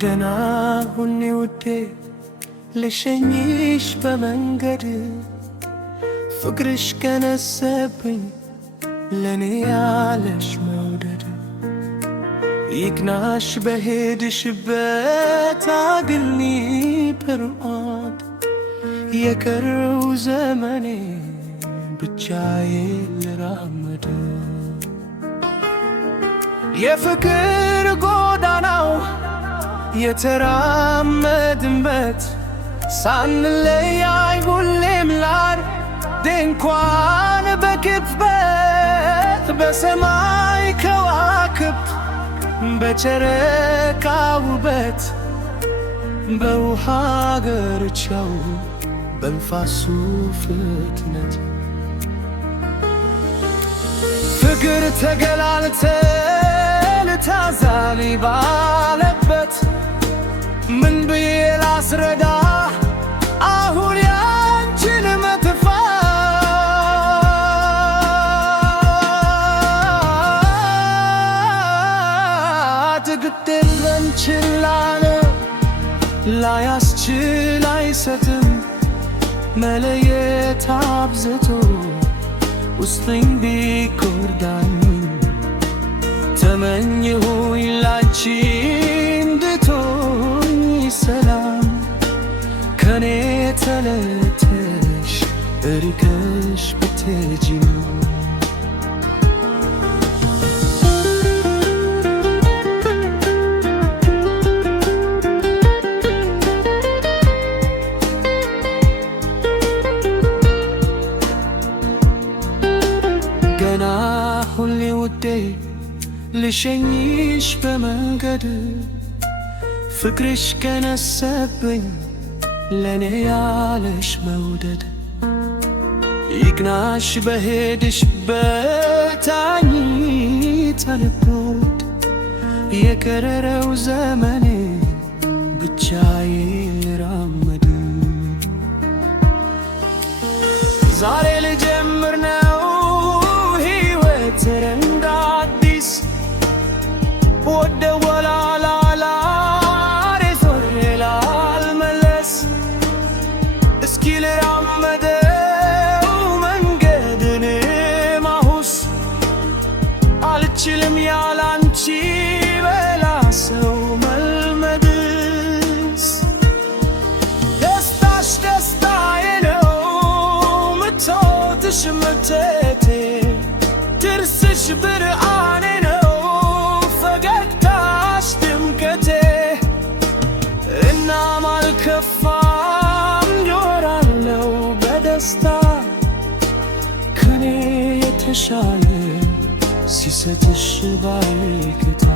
ገና ሁኔ ውዴ ልሸኝሽ በመንገድ ፍቅርሽ ከነሰብኝ ለኔ ያለሽ መውደድ ይቅናሽ በሄድሽበት አግልኒ በርአት የቀረው ዘመኔ ብቻዬን ልራመድ የፍቅር ጎዳናው የተራመድንበት ሳንለያይ ሁሌም ላር ድንኳን በክበት በሰማይ ከዋክብት በጨረቃ ውበት በውሃ ገርቻው በንፋሱ ፍጥነት ፍቅር ተገላልተን ታዛቢ ባለበት ምን ብዬ ላስረዳ አሁን ያንቺን መጥፋት ግድ የለም ችላ ነው ላያስችል አይሰትም መለየት አብዝቶ ውስጤን ቢጎዳኝ ተመኘሁኝ ላንቺ እንድትሆኚ ሰላም ከኔ ተለይተሽ ርቀሽ ብትሄጂም ገና ሁሌ ውዴ ልሸኝሽ በመንገድ ፍቅርሽ ከነሰብኝ ለኔ ያለሽ መውደድ ይቅናሽ በሄድሽበት አኝታ ልቦድ የቀረው ዘመኔ ብቻዬን ልራመድ ዛሬ ልጀምር ነው እንደ አዲስ ወደ ወላላ ዞሬ ላልመለስ እስኪ ልራመደው መንገድን ማሁስ አልችልም ያላንቺ በላ ሰው መልመድስ ደስታሽ ደስታዬ ነው ምቾትሽ መብቴቴ ትርስሽ ብርሃኔ ነው ፈገግታሽ ድምቀቴ እናም አልከፋም ኖራለሁ በደስታ ከኔ የተሻለ ሲሰጥሽ ባይክታ